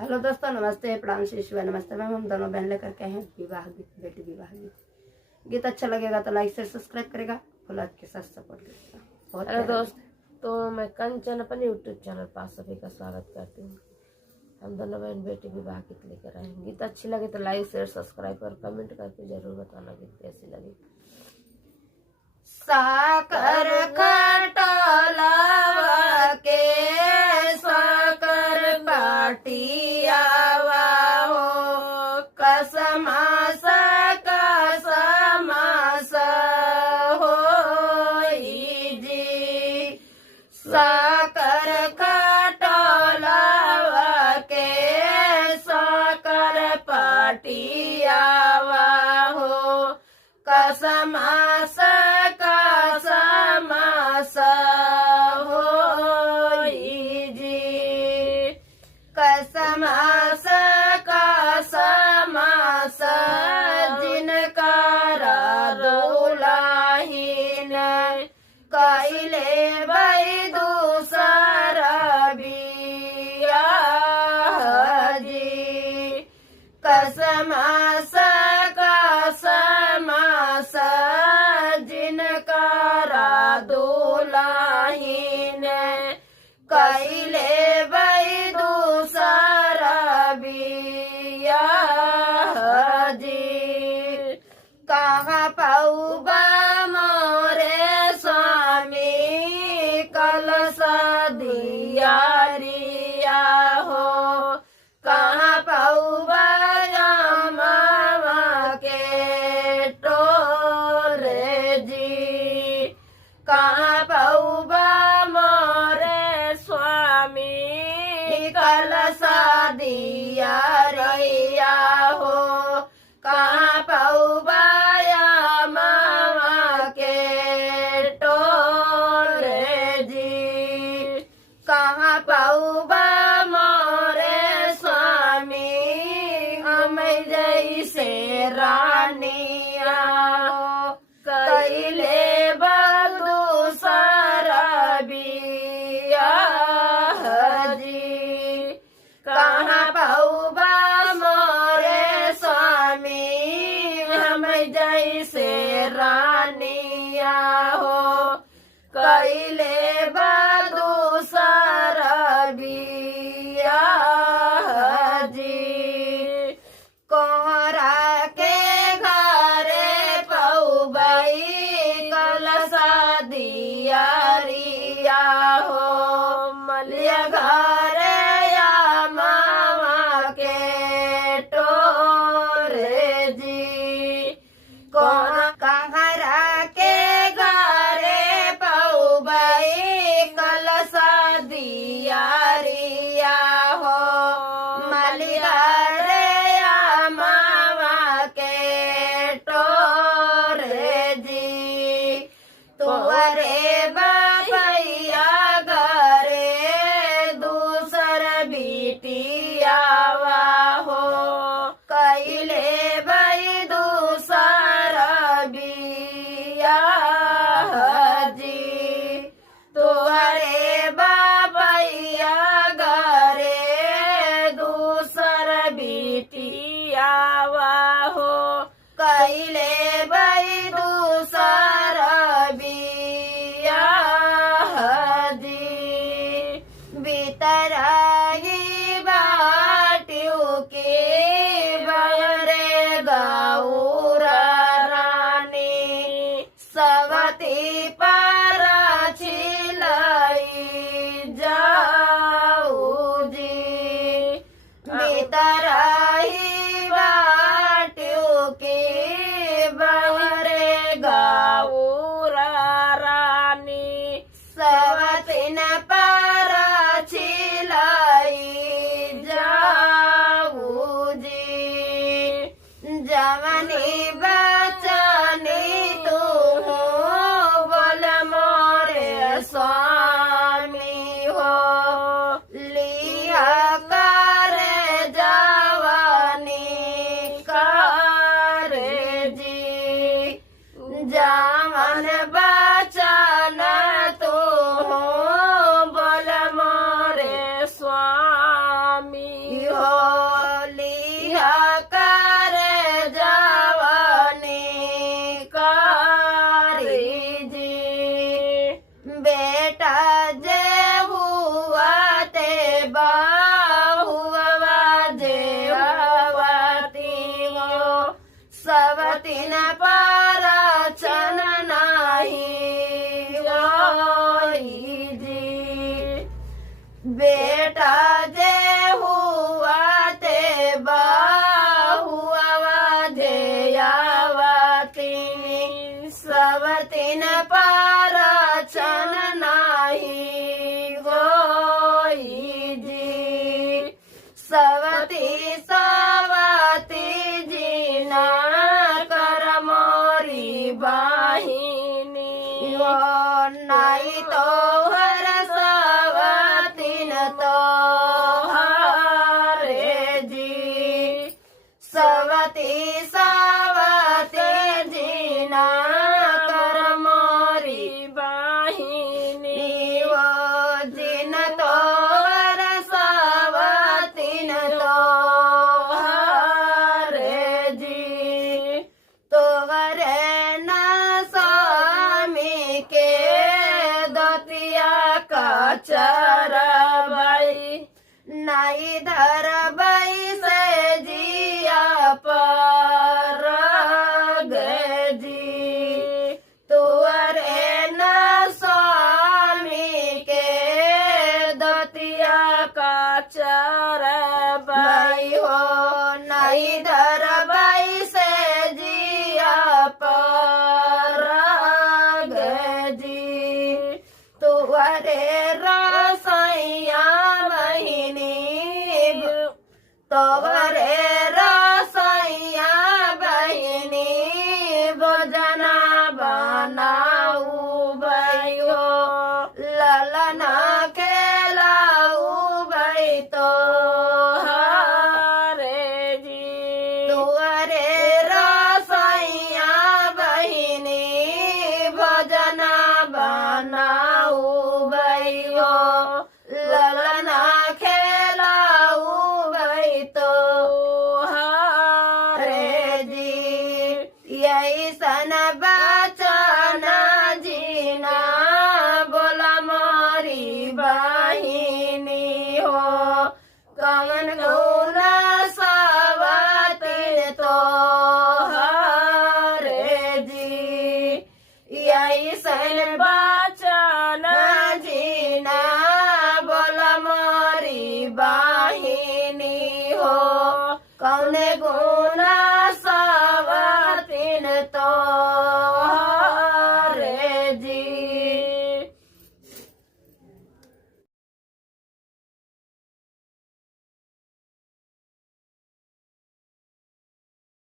Hello दोस्तों, नमस्ते, प्रणाम, श्री शिवाय, नमस्ते मैम। हम दोनों बहन लेकर के हैं विवाह गीत, बेटी विवाह गीत अच्छा लगेगा तो लाइक से सब्सक्राइब करेगा, फुलाद के साथ सपोर्ट करेगा। बहुत हेलो दोस्त, तो मैं कंचन अपने यूट्यूब चैनल पर सभी का स्वागत करती हूँ। हम दोनों बहन बेटी विवाह गीत लेकर आए हैं। गीत अच्छी लगे तो लाइक शेयर सब्सक्राइब और कमेंट करके जरूर बताना गीत कैसी लगी। साकर खटोलावा के साकर पाटियावा हो, कसमास कसमास हो जी। साकर खटोलावा के साकर पाटियावा हो, कसमास कसमास हो जी। कसमास कसमास जिनकर दुलाहीन कैले भाई दूसर बियाह जी। कसमास कसमास जिनकर दुलाहीन कैले भाई दूसर बियाह जी। कहाँ पाऊबा मोरे स्वामी कलश दियारिया हो, कहाँ पाऊबा मामा के टोरे जी। कहाँ पाऊबा मोरे स्वामी कलश दियारिया हो, कहाँ पाऊबा मामा के टोरे जी। कहाँ पाऊबा मोरे स्वामी हम जैसे रानिया हो, कैले दूसर बियाह जी। कहाँ पाऊबा मोरे स्वामी हम जैसे रानिया हो, कैले दूसर बियाह जी। कोहरा के घरे पौबई कलश दियारिया हो, मलिया घरे या मामा के टोरे जी। कोहरा के घरे पौबई कलश दियारिया हो, मलिया तुअरे बाबैया घरे दूसर बिटियावा हो, कैले भाई दूसर बियाह जी। तुअरे बाबैया घरे दूसर बिटियावा हो, कैले भाई दूसर बियाह जी। बितराही बाटियों के बहरे गौर रानी, सवती पर छिलाई जाऊ जी। बितराही बाटियों के बहरे गौर रानी, सवतिन पर छिलाई बेटा जे हुआ ते बहुआ धेयावतिनी सब तीन पर छन नाही गोई जी सवती सवती जीना कर मोरी बाहिनी हो नहीं तो हर सवतीन तो हरे जी सवती सवती जीना कर मोरी बाहिनी हो जिन तो हर सवतीन तो हरे जी तो हरे न स्वामी के दतिया का चरबाई नहीं धरबाई से जिया पर गए जी तुअरे न स्वामी के दतिया का चरबाई हो नहीं धरबाई से जिया पर गए जी तुअरे रसैया बहिनी तोहरे रसैया बहिनी भोजना बनाऊ भई हो ललना खेलाऊ भई तो हरे जी तुअरे रसैया बहिनी भोजना बनाऊ भई हो ललना खेलाऊ भई तो हरे जी यही सन बचन जीना बोला मोरी बहिनी हो कमन गुण सवतीन तो हरे जी यही सन बचन जीना बोला मोरी बहिनी हो कौन गुण सवतीन तो हरे जी